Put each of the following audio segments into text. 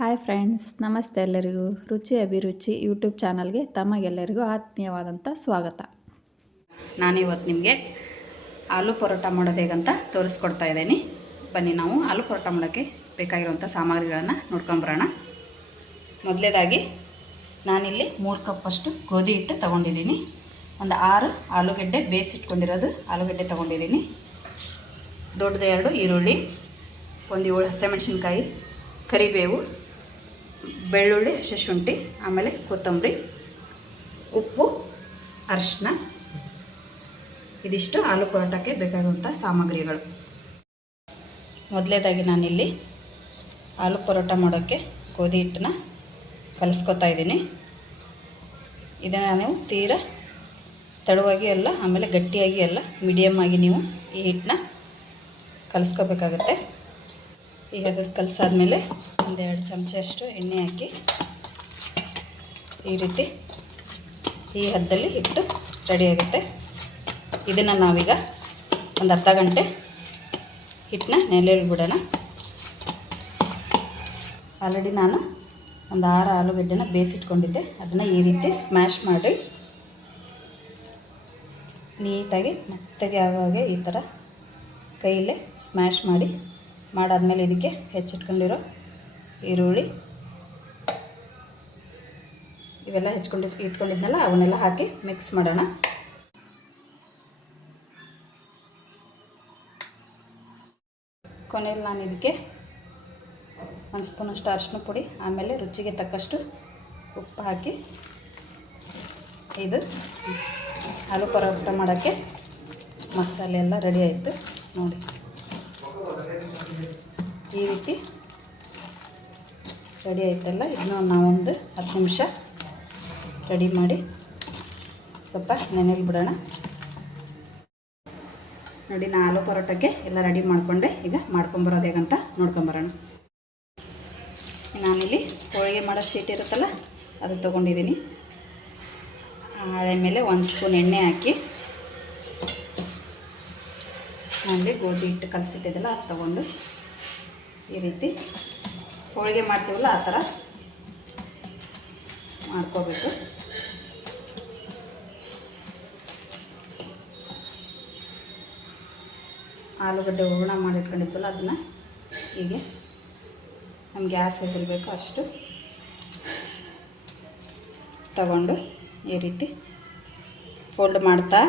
Hi friends, ನಮಸ್ತೆ ಎಲ್ಲರಿಗೂ. ರುಚಿ ಅಭಿರುಚಿ ಯೂಟ್ಯೂಬ್ ಚಾನಲ್ಗೆ ತಮಗೆಲ್ಲರಿಗೂ ಆತ್ಮೀಯವಾದಂಥ ಸ್ವಾಗತ. ನಾನಿವತ್ತು ನಿಮಗೆ ಆಲೂ ಪರೋಟ ಮಾಡೋದು ಹೇಗಂತ ತೋರಿಸ್ಕೊಡ್ತಾ ಇದ್ದೀನಿ. ಬನ್ನಿ ನಾವು ಆಲೂ ಪರೋಟ ಮಾಡೋಕ್ಕೆ ಬೇಕಾಗಿರುವಂಥ ಸಾಮಗ್ರಿಗಳನ್ನು ನೋಡ್ಕೊಂಬರೋಣ. ಮೊದಲೇದಾಗಿ ನಾನಿಲ್ಲಿ ಮೂರು ಕಪ್ಪಷ್ಟು ಗೋಧಿ ಹಿಟ್ಟು ತೊಗೊಂಡಿದ್ದೀನಿ. ಒಂದು ಆರು ಆಲೂಗಡ್ಡೆ ಬೇಯಿಸಿಟ್ಕೊಂಡಿರೋದು ಆಲೂಗಡ್ಡೆ ತೊಗೊಂಡಿದ್ದೀನಿ. ದೊಡ್ಡದು ಎರಡು ಈರುಳ್ಳಿ, ಒಂದು ಏಳು ಹಸಿಮೆಣಸಿನ್ಕಾಯಿ, ಕರಿಬೇವು ಬೆಳ್ಳುಳ್ಳಿ ಶುಂಠಿ ಆಮೇಲೆ ಕೊತ್ತಂಬರಿ, ಉಪ್ಪು ಅರಿಶಿನ ಇದಿಷ್ಟು ಆಲೂ ಪರೋಟಕ್ಕೆ ಬೇಕಾಗುವಂಥ ಸಾಮಗ್ರಿಗಳು. ಮೊದಲೇದಾಗಿ ನಾನಿಲ್ಲಿ ಆಲೂ ಪರೋಟ ಮಾಡೋಕ್ಕೆ ಗೋಧಿ ಹಿಟ್ಟನ್ನ ಕಲಿಸ್ಕೊತಾ ಇದ್ದೀನಿ. ಇದನ್ನು ನೀವು ತೀರ ತೆಳುವಾಗಿ ಅಲ್ಲ, ಆಮೇಲೆ ಗಟ್ಟಿಯಾಗಿ ಅಲ್ಲ ಮೀಡಿಯಮ್ ಆಗಿ ನೀವು ಈ ಹಿಟ್ಟನ್ನ ಕಲಿಸ್ಕೋಬೇಕಾಗತ್ತೆ. ಈಗ ಅದನ್ನು ಕಲಸಾದ್ಮೇಲೆ ಒಂದೆರಡು ಚಮಚಷ್ಟು ಎಣ್ಣೆ ಹಾಕಿ ಈ ರೀತಿ ಈ ಹದ್ದಲ್ಲಿ ಹಿಟ್ಟು ರೆಡಿ ಆಗುತ್ತೆ. ಇದನ್ನು ನಾವೀಗ ಒಂದು ಅರ್ಧ ಗಂಟೆ ಹಿಟ್ಟನ್ನ ನೆಲೆಯಲ್ಲಿ ಬಿಡೋಣ. ಆಲ್ರೆಡಿ ನಾನು ಒಂದು ಆರು ಆಲೂಗಡ್ಡೆನ ಬೇಯಿಸಿಟ್ಕೊಂಡಿದ್ದೆ. ಅದನ್ನು ಈ ರೀತಿ ಸ್ಮ್ಯಾಶ್ ಮಾಡಿ ನೀಟಾಗಿ ಮೆತ್ತಗೆ ಆಗುವಾಗೆ ಈ ಥರ ಕೈಯಲ್ಲೇ ಸ್ಮ್ಯಾಶ್ ಮಾಡಿ ಮಾಡಾದ್ಮೇಲೆ ಇದಕ್ಕೆ ಹೆಚ್ಚಿಟ್ಕೊಂಡಿರೋ ಈರುಳ್ಳಿ. ಇವೆಲ್ಲ ಹೆಚ್ಕೊಂಡು ಇಟ್ಕೊಂಡಿದ್ನಲ್ಲ, ಅವನ್ನೆಲ್ಲ ಹಾಕಿ ಮಿಕ್ಸ್ ಮಾಡೋಣ. ಕೊನೆಯಲ್ಲಿ ನಾನು ಇದಕ್ಕೆ ಒಂದು ಸ್ಪೂನಷ್ಟು ಅರಿಶಿನ ಪುಡಿ, ಆಮೇಲೆ ರುಚಿಗೆ ತಕ್ಕಷ್ಟು ಉಪ್ಪು ಹಾಕಿ ಇದು ಆಲೂ ಪರೋಟ ಮಾಡೋಕ್ಕೆ ಮಸಾಲೆ ಎಲ್ಲ ರೆಡಿ ಆಯಿತು ನೋಡಿ. ಈ ರೀತಿ ರೆಡಿ ಆಯ್ತಲ್ಲ? ಇದನ್ನ ನಾವೊಂದು ಹತ್ತು ನಿಮಿಷ ರೆಡಿ ಮಾಡಿ ಸ್ವಲ್ಪ ನೆನೆಯಲ್ಲಿ ಬಿಡೋಣ. ನೋಡಿ, ನಾ ಆಲೂ ಪರೋಟಕ್ಕೆ ಎಲ್ಲ ರೆಡಿ ಮಾಡಿಕೊಂಡೆ. ಈಗ ಮಾಡ್ಕೊಂಬರೋದು ಹೇಗಂತ ನೋಡ್ಕೊಂಬರೋಣ ನಾನಿಲ್ಲಿ ಹೋಳಿಗೆ ಮಾಡೋ ಶೀಟ್ ಇರುತ್ತಲ್ಲ, ಅದು ತೊಗೊಂಡಿದ್ದೀನಿ. ಹಾಳೆ ಮೇಲೆ ಒಂದು ಸ್ಪೂನ್ ಎಣ್ಣೆ ಹಾಕಿ, ನಾನಿಲ್ಲಿ ಗೋಧಿ ಹಿಟ್ಟು ಕಲಸಿಟ್ಟಿದ್ದಲ್ಲ ಅದು ತೊಗೊಂಡು ಈ ರೀತಿ ಹೋಳಿಗೆ ಮಾಡ್ತೀವಲ್ಲ ಆ ಥರ ಮಾಡ್ಕೋಬೇಕು. ಆಲೂಗಡ್ಡೆ ಹೂರ್ಣ ಮಾಡಿಟ್ಕೊಂಡಿದ್ವಲ್ಲ ಅದನ್ನು ಹೀಗೆ ನಮ್ಗೆ ಗ್ಯಾಸ್ ಬೇಕು ಅಷ್ಟು. ತಗೊಂಡು ಈ ರೀತಿ ಫೋಲ್ಡ್ ಮಾಡ್ತಾ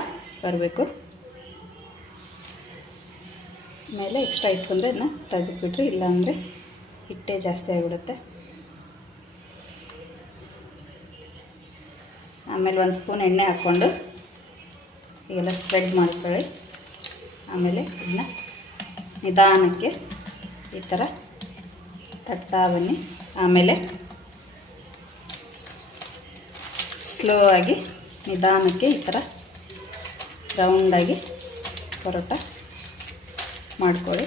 ಬರಬೇಕು. ಮೇಲೆ ಎಕ್ಸ್ಟ್ರಾ ಇಟ್ಕೊಂಡ್ರೆ ಅದನ್ನ ತೆಗೆದುಬಿಟ್ರಿ ಇಲ್ಲಾಂದರೆ ಹಿಟ್ಟೆ ಜಾಸ್ತಿ ಆಗಿಬಿಡುತ್ತೆ. ಆಮೇಲೆ ಒಂದು ಸ್ಪೂನ್ ಎಣ್ಣೆ ಹಾಕ್ಕೊಂಡು ಈಗೆಲ್ಲ ಸ್ಪ್ರೆಡ್ ಮಾಡ್ಕೊಳ್ಳಿ. ಆಮೇಲೆ ಇದನ್ನ ನಿಧಾನಕ್ಕೆ ಈ ಥರ ತಟ್ತಾ ಬನ್ನಿ. ಆಮೇಲೆ ಸ್ಲೋ ಆಗಿ ನಿಧಾನಕ್ಕೆ ಈ ಥರ ರೌಂಡಾಗಿ ಪರೋಟ ಮಾಡ್ಕೊಳ್ಳಿ.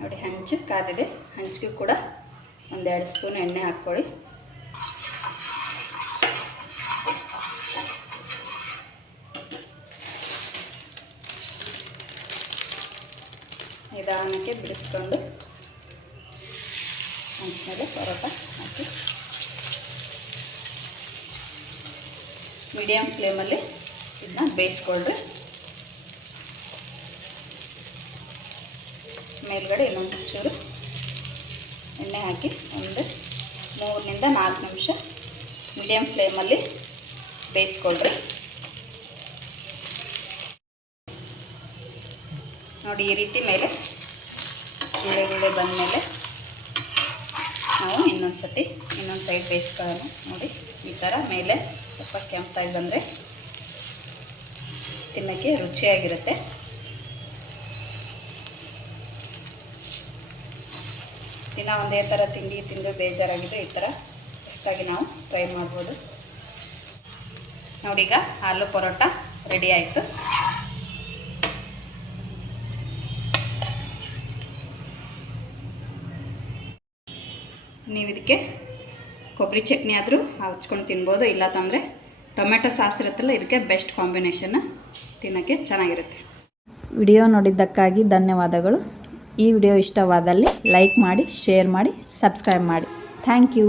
ನೋಡಿ ಹಂಚು ಕಾದಿದೆ. ಹಂಚಿಗೂ ಕೂಡ ಒಂದೆರಡು ಸ್ಪೂನ್ ಎಣ್ಣೆ ಹಾಕ್ಕೊಳ್ಳಿ. ನಿಧಾನಕ್ಕೆ ಬಿಡಿಸ್ಕೊಂಡು ಹಂಚಿನಲ್ಲಿ ಪರೋಟ ಹಾಕಿ. ಮೀಡಿಯಮ್ ಫ್ಲೇಮಲ್ಲಿ ಇದನ್ನ ಬೇಯಿಸ್ಕೊಳ್ರಿ. ಮೇಲ್ಗಡೆ ಇನ್ನೊಂದು ಚೂರು ಎಣ್ಣೆ ಹಾಕಿ ಒಂದು ಮೂರರಿಂದ ನಾಲ್ಕು ನಿಮಿಷ ಮೀಡಿಯಮ್ ಫ್ಲೇಮಲ್ಲಿ ಬೇಯಿಸ್ಕೊಳ್ರಿ. ನೋಡಿ, ಈ ರೀತಿ ಮೇಲೆ ಗುಳೆ ಬಂದ ಬಂದಮೇಲೆ ನಾವು ಇನ್ನೊಂದು ಸತಿ ಇನ್ನೊಂದು ಸೈಡ್ ಬೇಯಿಸ್ಕೊಳ್ಳೋಣ. ನೋಡಿ, ಈ ಥರ ಮೇಲೆ ಸ್ವಲ್ಪ ಕೆಂಪಾಗಿ ಬಂದರೆ ತಿನ್ನೋಕ್ಕೆ ರುಚಿಯಾಗಿರುತ್ತೆ. ದಿನ ಒಂದೇ ಥರ ತಿಂಡಿ ತಿಂದು ಬೇಜಾರಾಗಿದೆ, ಈ ಥರ ಹೊಸ್ದಾಗಿ ನಾವು ಟ್ರೈ ಮಾಡ್ಬೋದು. ನೋಡೀಗ ಆಲೂ ಪರೋಟ ರೆಡಿ ಆಯಿತು. ನೀವು ಇದಕ್ಕೆ ಕೊಬ್ಬರಿ ಚಟ್ನಿ ಆದರೂ ಹಚ್ಕೊಂಡು ತಿನ್ಬೋದು, ಇಲ್ಲ ತಂದರೆ ಟೊಮೆಟೊ ಸಾಸ್ ಇರುತ್ತಲ್ಲ, ಇದಕ್ಕೆ ಬೆಸ್ಟ್ ಕಾಂಬಿನೇಷನ್ ತಿನ್ನೋಕ್ಕೆ ಚೆನ್ನಾಗಿರುತ್ತೆ. ವಿಡಿಯೋ ನೋಡಿದ್ದಕ್ಕಾಗಿ ಧನ್ಯವಾದಗಳು. ಈ ವಿಡಿಯೋ ಇಷ್ಟವಾದಲ್ಲಿ ಲೈಕ್ ಮಾಡಿ ಶೇರ್ ಮಾಡಿ ಸಬ್ಸ್ಕ್ರೈಬ್ ಮಾಡಿ. Thank you